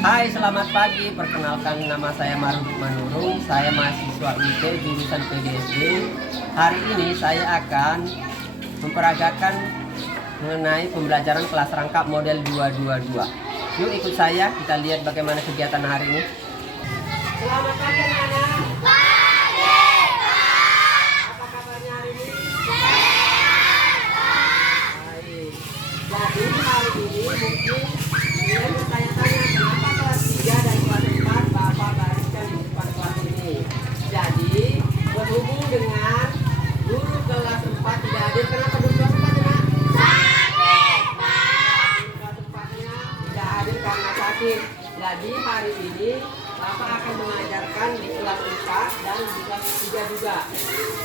Hai, selamat pagi. Perkenalkan, nama saya Maruf Manurung. Saya mahasiswa UIT jurusan PDSD. Hari ini saya akan memperagakan mengenai pembelajaran kelas rangkap model 222. Yuk ikut saya, kita lihat bagaimana kegiatan hari ini. Selamat pagi anak-anak. Apa kabarnya hari ini? Baik. Jadi hari ini mungkin kalian bertanya-tanya kenapa kelas 3 dan kelas 4 Bapak bariskan di depan kelas ini. Jadi berhubung dengan guru kelas 4 tidak hadir, kenapa guru kelas 4 ya? Sakit, Pak. Kelas 4-nya tidak hadir karena sakit. Jadi hari ini Bapak akan mengajarkan di kelas 4 dan di kelas 3 juga.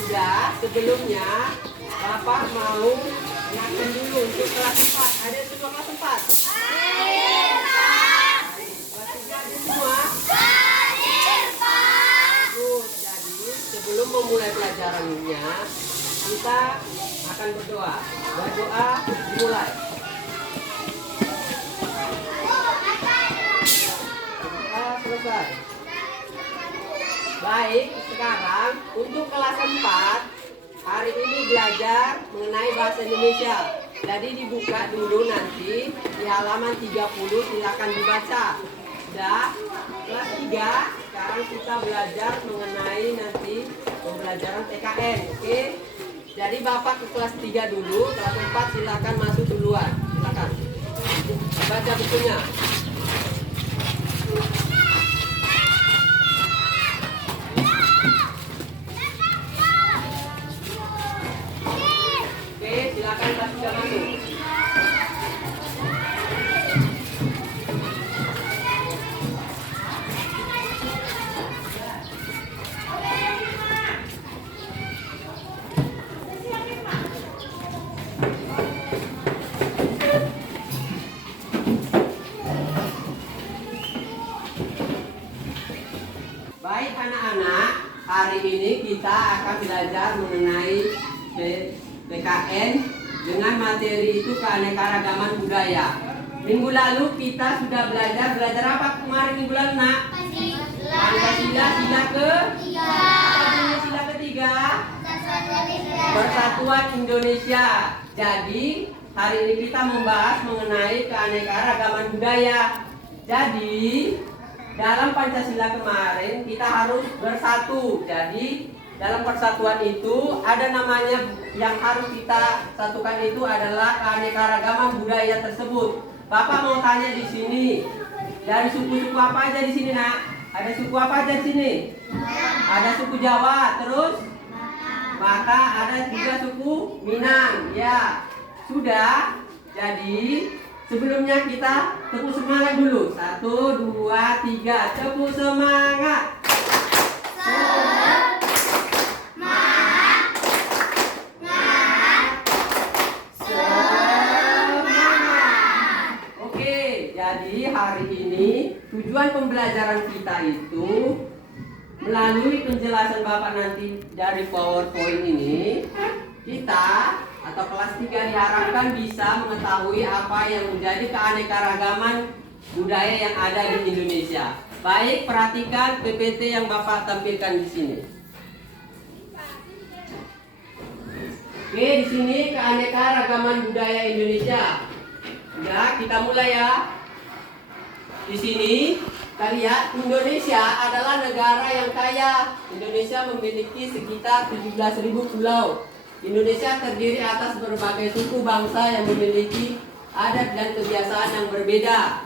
Ya, sebelumnya Bapak mau ingatkan dulu untuk kelas 4. Ada semua kelas 4? Hadir, Pak. Kelas 3 ada semua? Hadir, Pak. Bagus. Jadi sebelum memulai pelajarannya, kita akan berdoa. Berdoa dimulai. Selesai. Baik, sekarang untuk kelas 4 hari ini belajar mengenai bahasa Indonesia. Jadi dibuka dulu nanti di halaman 30, silakan dibaca. Sudah, kelas 3 sekarang kita belajar mengenai nanti pembelajaran TKN. Oke. Jadi Bapak ke kelas 3 dulu, kelas 4 silakan masuk duluan. Silakan. Baca bukunya. Silakan kelas 3 masuk. Baik anak-anak, hari ini kita akan belajar mengenai PKN dengan materi itu keanekaragaman budaya. Minggu lalu kita sudah belajar apa kemarin minggu lalu, Nak? Pancasila, sila ketiga. Sila ketiga? Persatuan Indonesia. Jadi hari ini kita membahas mengenai keanekaragaman budaya. Jadi dalam Pancasila kemarin kita harus bersatu. Jadi dalam persatuan itu ada namanya yang harus kita satukan itu adalah keanekaragaman budaya tersebut. Bapak mau tanya di sini, dari suku-suku apa aja di sini, Nak? Ada suku apa aja di sini? Ada suku Jawa, terus maka ada juga suku Minang. Ya, sudah. Jadi sebelumnya kita tepuk semangat dulu. 1, 2, 3, tepuk semangat. Jadi hari ini tujuan pembelajaran kita itu melalui penjelasan Bapak nanti dari PowerPoint ini, kita atau kelas 3 diharapkan bisa mengetahui apa yang menjadi keanekaragaman budaya yang ada di Indonesia. Baik, perhatikan PPT yang Bapak tampilkan di sini. Oke, di sini keanekaragaman budaya Indonesia. Ya, kita mulai ya. Di sini kita lihat Indonesia adalah negara yang kaya. Indonesia memiliki sekitar 17.000 pulau. Indonesia terdiri atas berbagai suku bangsa yang memiliki adat dan kebiasaan yang berbeda.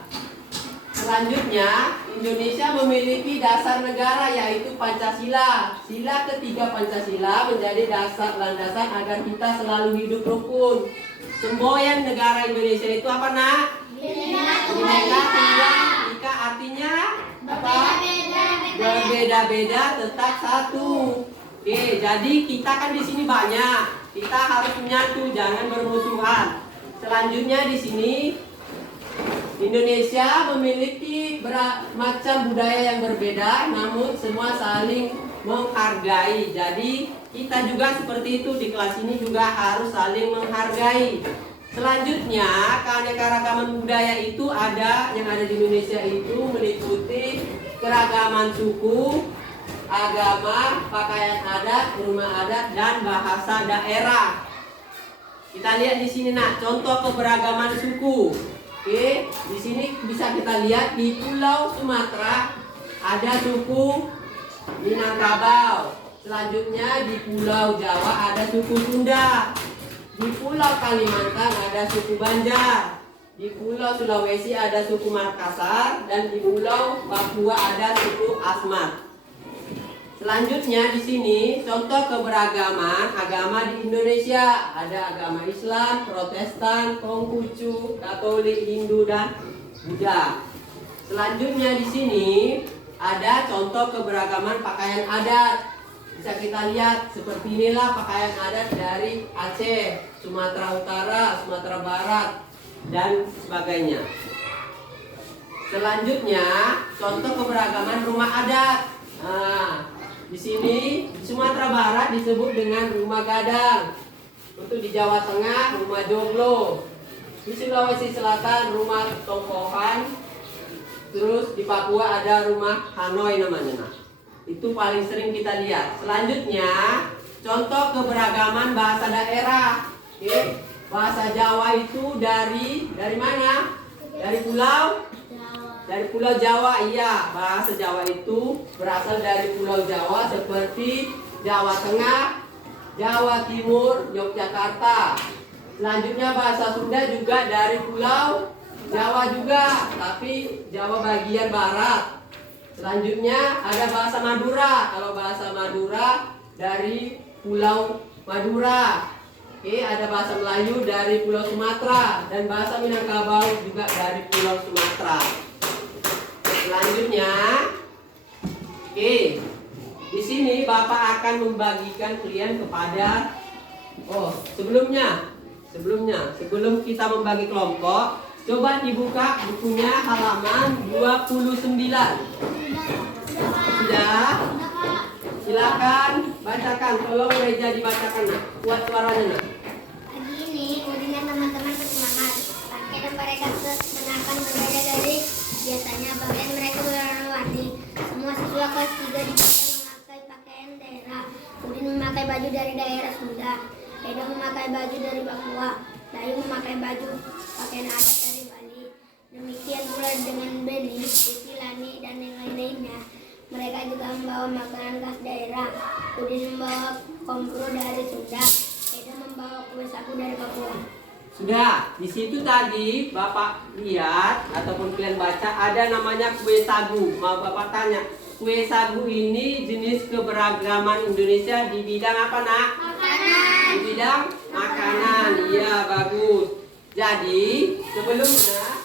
Selanjutnya, Indonesia memiliki dasar negara yaitu Pancasila. Sila ketiga Pancasila menjadi dasar landasan agar kita selalu hidup rukun. Semboyan negara Indonesia itu apa, Nak? Bineka Tunggal Ika, artinya apa? Berbeda-beda tetap satu. Oke, jadi kita kan di sini banyak. Kita harus menyatu, jangan bermusuhan. Selanjutnya di sini Indonesia memiliki bermacam budaya yang berbeda, namun semua saling menghargai. Jadi kita juga seperti itu di kelas ini juga harus saling menghargai. Selanjutnya, keanekaragaman budaya itu ada yang ada di Indonesia itu meliputi keragaman suku, agama, pakaian adat, rumah adat, dan bahasa daerah. Kita lihat di sini nak, contoh keberagaman suku. Oke, di sini bisa kita lihat di Pulau Sumatera ada suku Minangkabau. Selanjutnya di Pulau Jawa ada suku Sunda. Di Pulau Kalimantan ada suku Banjar. Di Pulau Sulawesi ada suku Makassar dan di Pulau Papua ada suku Asmat. Selanjutnya di sini contoh keberagaman agama di Indonesia. Ada agama Islam, Protestan, Konghucu, Katolik, Hindu dan Buddha. Selanjutnya di sini ada contoh keberagaman pakaian adat. Bisa kita lihat seperti inilah pakaian adat dari Aceh, Sumatera Utara, Sumatera Barat, dan sebagainya. Selanjutnya, contoh keberagaman rumah adat. Nah, di sini di Sumatera Barat disebut dengan rumah gadang. Untuk di Jawa Tengah rumah joglo. Di Sulawesi Selatan rumah tongkohan. Terus di Papua ada rumah Hanoi namanya. Nah, itu paling sering kita lihat. Selanjutnya, contoh keberagaman bahasa daerah. Oke. Bahasa Jawa itu dari mana? Dari Pulau Jawa. Dari Pulau Jawa, iya. Bahasa Jawa itu berasal dari Pulau Jawa seperti Jawa Tengah, Jawa Timur, Yogyakarta. Selanjutnya bahasa Sunda juga dari Pulau Jawa juga, tapi Jawa bagian barat. Selanjutnya ada bahasa Madura. Kalau bahasa Madura dari Pulau Madura. Oke, ada bahasa Melayu dari Pulau Sumatera dan bahasa Minangkabau juga dari Pulau Sumatera. Selanjutnya, oke, di sini Bapak akan membagikan klien kepada. Sebelum kita membagi kelompok, coba dibuka bukunya halaman 29. Sudah? Silakan bacakan. Tolong Reja dibacakan nak. Kuat suaranya nak. Pagi ini Udin dan teman-teman bersemangat. Pakaian mereka mengenakan berbeda dari biasanya. Pakaian mereka berwarna-warni. Semua siswa kelas 3 diminta memakai pakaian daerah. Udin memakai baju dari daerah Sunda. Edo memakai baju dari Papua. Dayu memakai baju pakaian adat dari Bali. Demikian pula dengan Beni, Siti, Lani, dan yang lain-lainnya. Mereka juga membawa makanan khas daerah. Udin membawa kompro dari Sunda. Edo membawa kue sagu dari Papua. Sudah, di situ tadi Bapak lihat ataupun kalian baca ada namanya kue sagu. Mau Bapak tanya, kue sagu ini jenis keberagaman Indonesia di bidang apa nak? Makanan. Di bidang makanan. Iya, bagus. Jadi, sebelumnya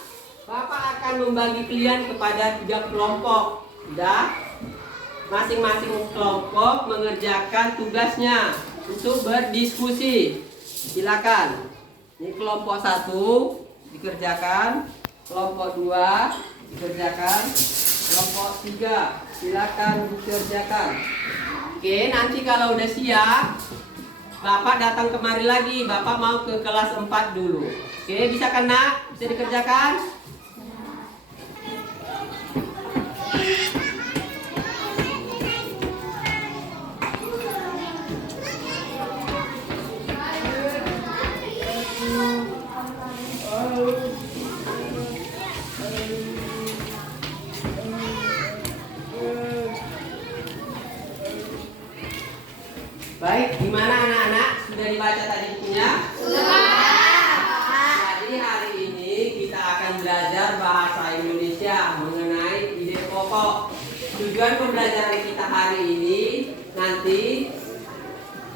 Bapak akan membagi klien kepada 3 kelompok. Sudah? Masing-masing kelompok mengerjakan tugasnya untuk berdiskusi. Silakan. Ini kelompok 1 dikerjakan, kelompok 2 dikerjakan, kelompok 3 silakan dikerjakan. Oke, nanti kalau udah siap, Bapak datang kemari lagi. Bapak mau ke kelas 4 dulu. Oke, bisa kan nak? Bisa dikerjakan? Baik, gimana anak-anak? Sudah dibaca tadi bukunya? Jadi hari ini kita akan belajar bahasa Indonesia mengenai ide pokok. Tujuan pembelajaran kita hari ini nanti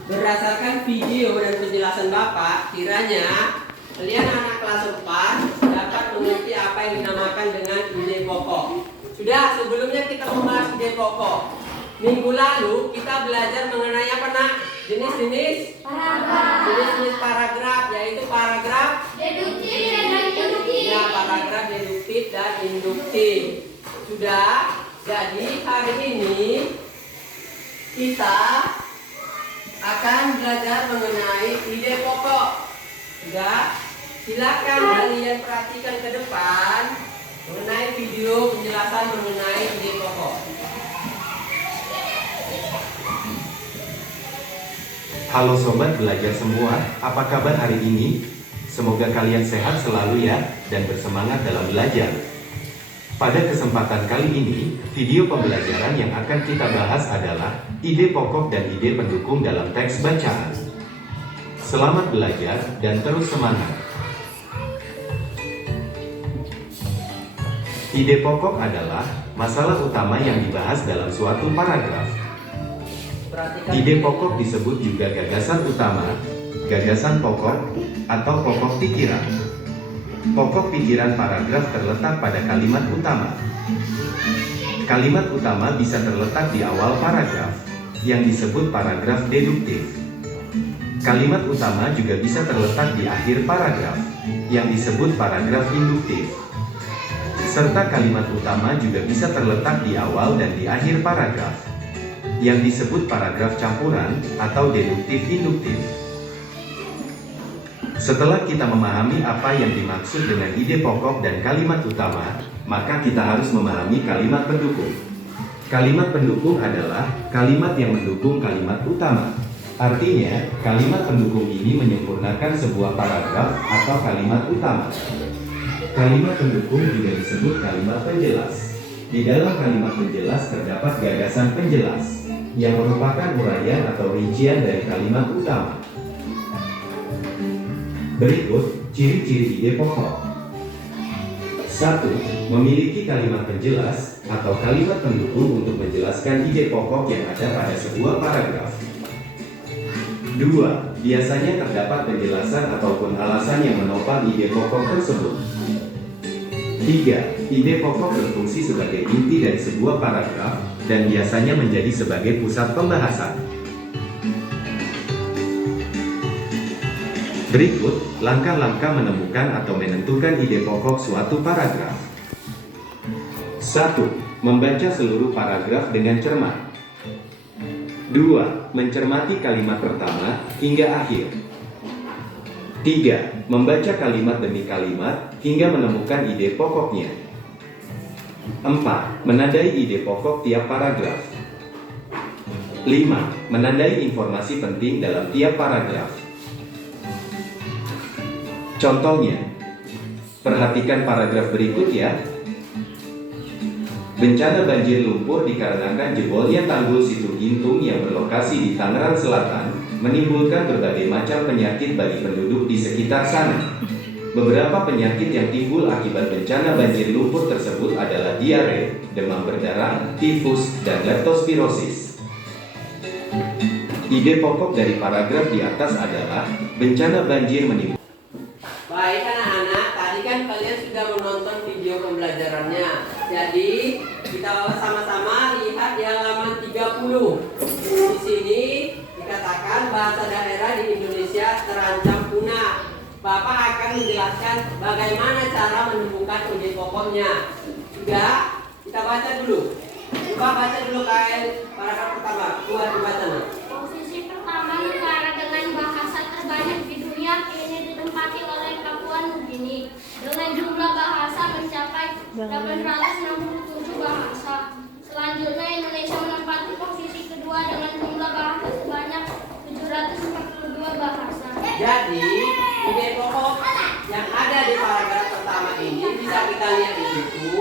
berdasarkan video dan penjelasan Bapak, kiranya kalian anak kelas 4 dapat mengerti apa yang dinamakan dengan ide pokok. Sudah, sebelumnya kita membahas ide pokok. Minggu lalu kita belajar mengenai apa nak? Jenis-jenis paragraf. Jenis-jenis paragraf, yaitu paragraf deduktif dan induktif. Ya, paragraf deduktif dan induktif. Sudah. Jadi hari ini kita akan belajar mengenai ide pokok. Sudah. Silakan kalian perhatikan ke depan mengenai video penjelasan mengenai ide pokok. Halo sobat belajar semua, apa kabar hari ini? Semoga kalian sehat selalu ya, dan bersemangat dalam belajar. Pada kesempatan kali ini, video pembelajaran yang akan kita bahas adalah ide pokok dan ide pendukung dalam teks bacaan. Selamat belajar dan terus semangat. Ide pokok adalah masalah utama yang dibahas dalam suatu paragraf. Ide pokok disebut juga gagasan utama, gagasan pokok, atau pokok pikiran. Pokok pikiran paragraf terletak pada kalimat utama. Kalimat utama bisa terletak di awal paragraf, yang disebut paragraf deduktif. Kalimat utama juga bisa terletak di akhir paragraf, yang disebut paragraf induktif. Serta kalimat utama juga bisa terletak di awal dan di akhir paragraf, yang disebut paragraf campuran atau deduktif induktif. Setelah kita memahami apa yang dimaksud dengan ide pokok dan kalimat utama, maka kita harus memahami kalimat pendukung. Kalimat pendukung adalah kalimat yang mendukung kalimat utama. Artinya, kalimat pendukung ini menyempurnakan sebuah paragraf atau kalimat utama. Kalimat pendukung juga disebut kalimat penjelas. Di dalam kalimat penjelas terdapat gagasan penjelas, yang merupakan uraian atau rincian dari kalimat utama. Berikut ciri-ciri ide pokok. 1. Memiliki kalimat penjelas atau kalimat pendukung untuk menjelaskan ide pokok yang ada pada sebuah paragraf. 2. Biasanya terdapat penjelasan ataupun alasan yang menopang ide pokok tersebut. 3. Ide pokok berfungsi sebagai inti dari sebuah paragraf dan biasanya menjadi sebagai pusat pembahasan. Berikut, langkah-langkah menemukan atau menentukan ide pokok suatu paragraf. 1. Membaca seluruh paragraf dengan cermat. 2. Mencermati kalimat pertama hingga akhir. 3. Membaca kalimat demi kalimat hingga menemukan ide pokoknya. 4. Menandai ide pokok tiap paragraf. 5. Menandai informasi penting dalam tiap paragraf. Contohnya, perhatikan paragraf berikut ya. Bencana banjir lumpur dikarenakan jebolnya tanggul Situgintung yang berlokasi di Tangerang Selatan menimbulkan berbagai macam penyakit bagi penduduk di sekitar sana. Beberapa penyakit yang timbul akibat bencana banjir lumpur tersebut adalah diare, demam berdarah, tifus, dan leptospirosis. Ide pokok dari paragraf di atas adalah bencana banjir menimbulkan. Baik anak-anak, tadi kan kalian sudah menonton video pembelajarannya. Jadi kita sama-sama lihat di halaman 30. Di sini dikatakan bahasa daerah di Indonesia terancam punah. Bapak akan menjelaskan bagaimana cara menemukan ide pokoknya. Sudah, kita baca dulu. Coba baca dulu paragraf pertama. Buat dibaca nih. Posisi pertama negara dengan bahasa terbanyak di dunia ini ditempati oleh Papua Nugini dengan jumlah bahasa mencapai 867 bahasa. Selanjutnya Indonesia menempati posisi kedua dengan jumlah bahasa sebanyak 742 bahasa. Jadi ide pokok yang ada di paragraf pertama ini bisa kita lihat di situ.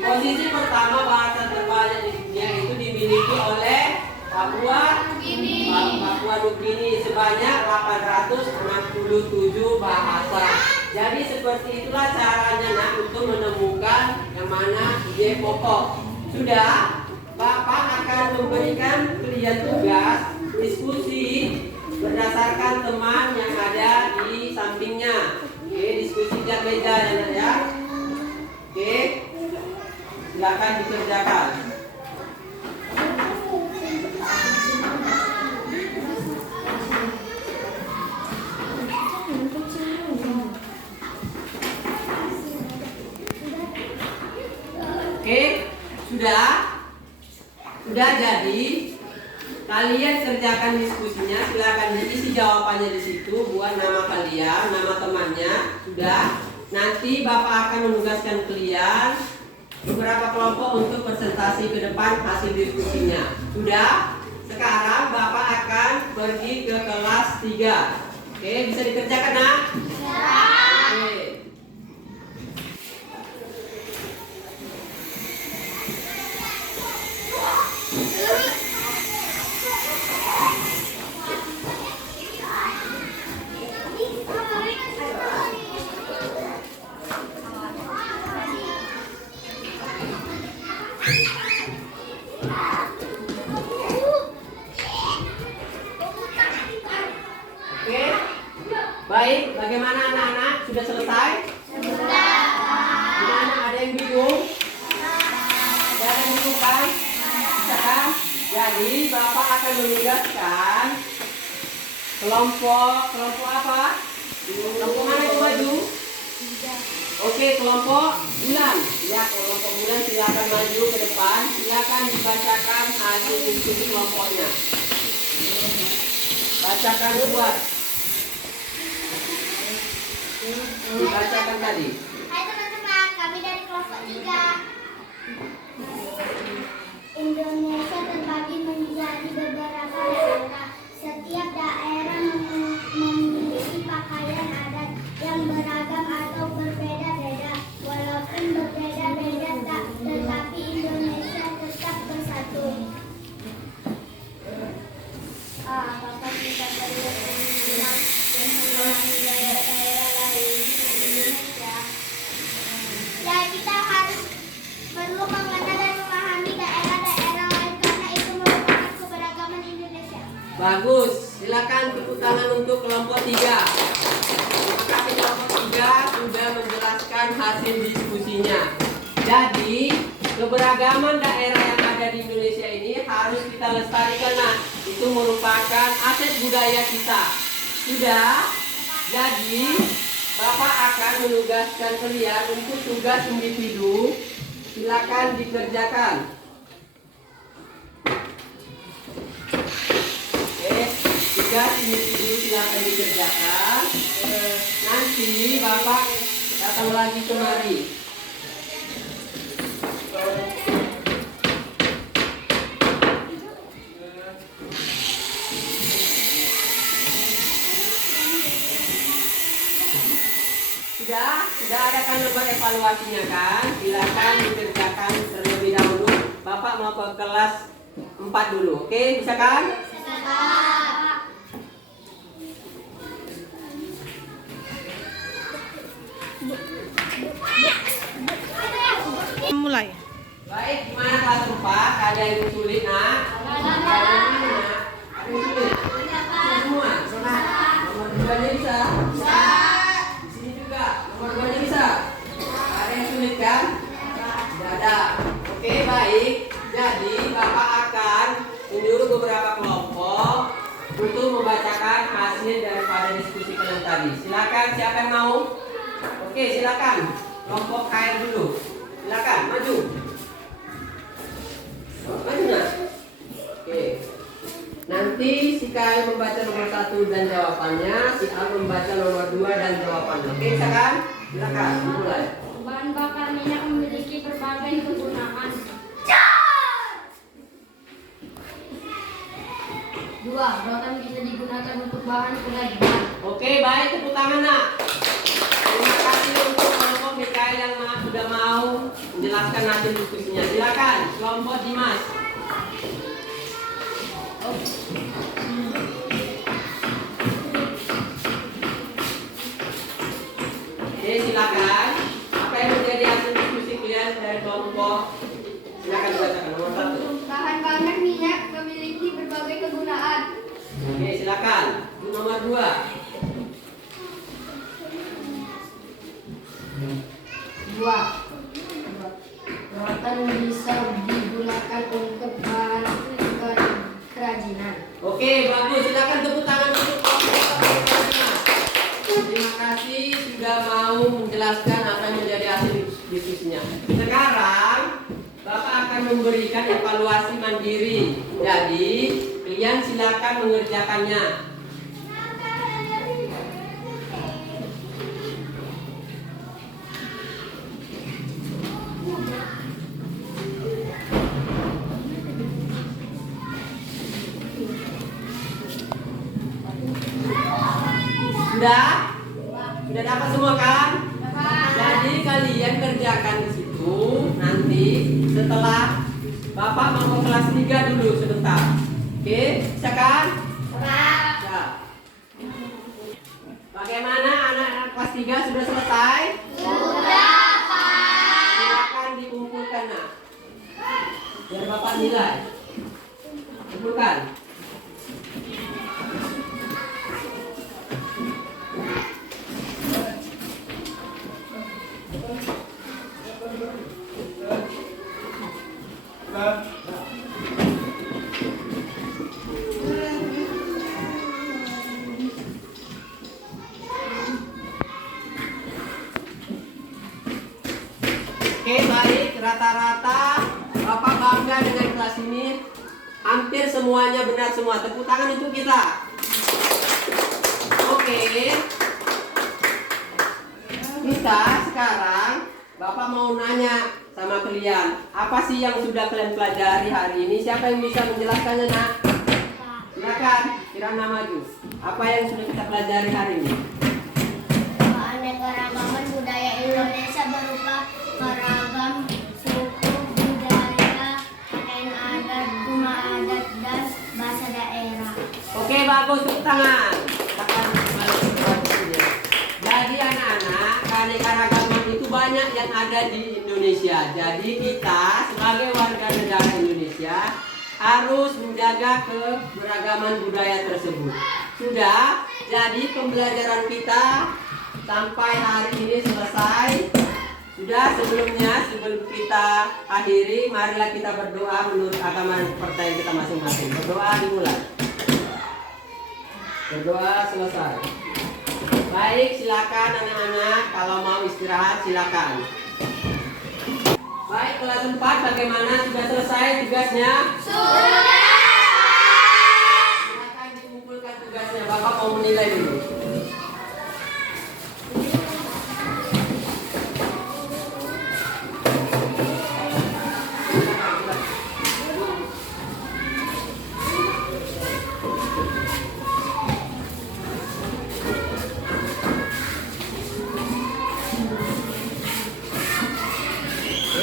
Posisi pertama bahasa terbanyak di dunia itu dimiliki oleh Papua Nugini sebanyak 867 bahasa. Jadi seperti itulah caranya nak untuk menemukan yang mana ide pokok. Sudah, Bapak akan memberikan kalian tugas diskusi berdasarkan teman yang ada di sampingnya. Oke, diskusi dan beda ya. Oke, silakan dikerjakan. Oke, sudah jadi kalian kerjakan diskusinya. Silakan diisi jawabannya di situ. Buat nama kalian, nama temannya. Sudah. Nanti Bapak akan menugaskan kalian beberapa kelompok untuk presentasi ke depan hasil diskusinya. Sudah. Sekarang Bapak akan pergi ke kelas 3. Oke, bisa dikerjakan, Nak? Oke. Oke. Baik, bagaimana anak-anak? Sudah selesai? Sudah. Gimana? Ada yang bingung? Ada yang bingung kan? Bisa kan? Jadi Bapak akan menugaskan kelompok apa? Kelompok mana itu maju? Oke, kelompok bulan. Ya, kelompok bulan silakan maju ke depan. Silakan dibacakan hasil diskusi kelompoknya. Bacakan buat. Dibacakan tadi. Hai teman-teman, kami dari kelompok 3. Indonesia terbagi menjadi beberapa daerah. Setiap daerah memiliki pakaian adat yang beragam atau berbeda-beda. Walaupun berbeda-beda, tetapi Indonesia tetap bersatu. Apakah kita perlu mengenal dan memahami daerah-daerah lain di Indonesia? Ya, kita harus perlu mengenal dan memahami daerah-daerah lain karena itu merupakan keberagaman Indonesia. Bagus. Silakan tepuk tangan untuk kelompok 3. Terima kasih kelompok 3 sudah menjelaskan hasil diskusinya. Jadi, keberagaman daerah yang ada di Indonesia ini harus kita lestarikan. Nah, itu merupakan aset budaya kita. Sudah? Jadi, Bapak akan menugaskan kalian untuk tugas individu. Silakan dikerjakan. Oke, tugas individu silakan dikerjakan. Nanti Bapak datang lagi kemari. Sudah ada kan lembar evaluasinya kan? Silakan dikerjakan terlebih dahulu. Bapak mau ke kelas 4 dulu. Oke, bisa kan? Mulai. Baik, gimana kelas 4? Ada yang sulit, Nak? Ada yang mana, Nak? Ada yang sulit? Semua? Nomor 2-nya bisa? Bisa. Di sini juga. Nomor 2-nya bisa? Ada yang sulit kan? Tidak ada. Oke, baik. Jadi, Bapak akan menyuruh beberapa kelompok untuk membacakan hasil daripada diskusi kalian tadi. Silakan, siapa yang mau? Oke, silakan. Kelompok KR dulu. Silakan, maju. Maju, Nak. Oke. Nanti si KR membaca nomor 1 dan jawabannya, si A membaca nomor 2 dan jawabannya. Oke, silakan. Silakan, mulai. Bahan bakar minyak memiliki berbagai kegunaan. 2. Rotan bisa digunakan untuk bahan kerajinan. Oke, baik, tepuk tangan, Nak. Terima kasih untuk kelompok Mikael yang sudah mau menjelaskan hasil diskusinya. Silakan, kelompok Dimas. Oke, silakan. Apa yang menjadi hasil diskusi kalian dari kelompok? Silakan dibacakan nomor 1. Bahan bakar minyak memiliki berbagai kegunaan. Oke, silakan. Nomor 2. 2. Rotan bisa digunakan untuk bahan kerajinan. Oke, bagus. Silakan tepuk tangan untuk kelompok Dimas. Terima kasih sudah mau menjelaskan apa yang menjadi hasil diskusinya. Sekarang Bapak akan memberikan evaluasi mandiri. Jadi Kalian silakan mengerjakannya. Sudah? Sudah dapat semua kan? Jadi kalian kerjakan di situ. Nanti setelah Bapak mau ke kelas 3 dulu sebentar. Oke, bisa kan? Ya. Bagaimana anak-anak kelas 3 sudah selesai? Sudah, Pak. Silakan dikumpulkan, nak. Biar Bapak nilai. Kumpulkan. Oke, baik. Rata-rata Bapak bangga dengan kelas ini. Hampir semuanya benar semua. Tepuk tangan untuk kita. Oke. Kita sekarang Bapak mau nanya sama kalian. Apa sih yang sudah kalian pelajari hari ini? Siapa yang bisa menjelaskannya, nak? Silakan. Kirana maju. Apa yang sudah kita pelajari hari ini? Keanekaragaman budaya Indonesia berupa beragam suku, budaya, pakaian adat, rumah adat, dan bahasa daerah. Oke, bagus. Tepuk tangan. Jadi anak-anak, keanekaragaman itu banyak yang ada di Indonesia. Jadi kita sebagai warga negara Indonesia harus menjaga keberagaman budaya tersebut. Sudah, jadi pembelajaran kita sampai hari ini selesai. Sudah, sebelum kita akhiri, marilah kita berdoa menurut agama dan kepercayaan kita masing-masing. Berdoa dimulai. Berdoa selesai. Baik, silakan anak-anak. Kalau mau istirahat, silakan. Baik, kelas 4 bagaimana? Sudah selesai tugasnya? Sudah. Silakan dikumpulkan tugasnya. Bapak mau menilai dulu.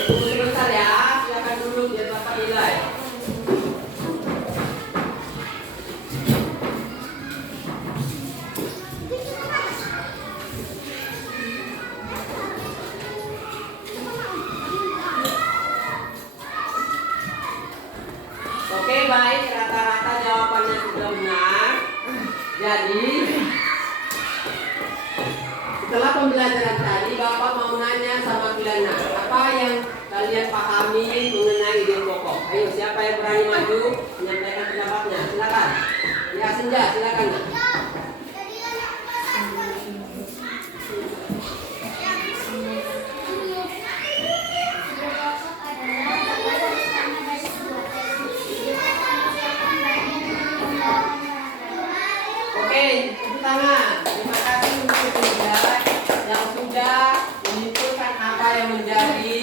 Tunggu sebentar ya, silakan dulu biar Bapak nilai. Oke, baik, rata-rata jawabannya sudah benar. Jadi setelah pembelajaran tadi, Bapak mau nanya sama kalian, apa yang kalian pahami mengenai ide pokok? Ayo, siapa yang berani maju menyampaikan pendapatnya? Silakan. Ya, Senja, silakan. Nak. Oke, tepuk tangan. Terima kasih untuk Senja yang sudah menyimpulkan apa yang menjadi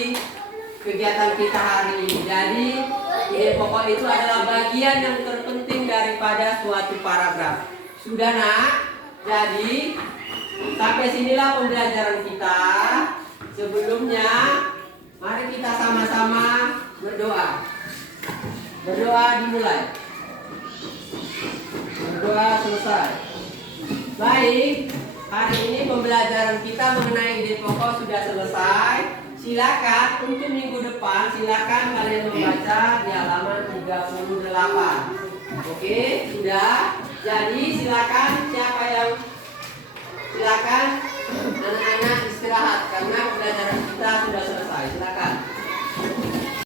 kegiatan kita hari ini. Jadi, ide pokok itu adalah bagian yang terpenting daripada suatu paragraf. Sudah, nak? Jadi, sampai sinilah pembelajaran kita. Sebelumnya, mari kita sama-sama berdoa. Berdoa dimulai. Berdoa selesai. Baik, hari ini pembelajaran kita mengenai ide pokok sudah selesai. Silakan untuk minggu depan, silakan kalian membaca di halaman 38. Oke, sudah. Jadi silakan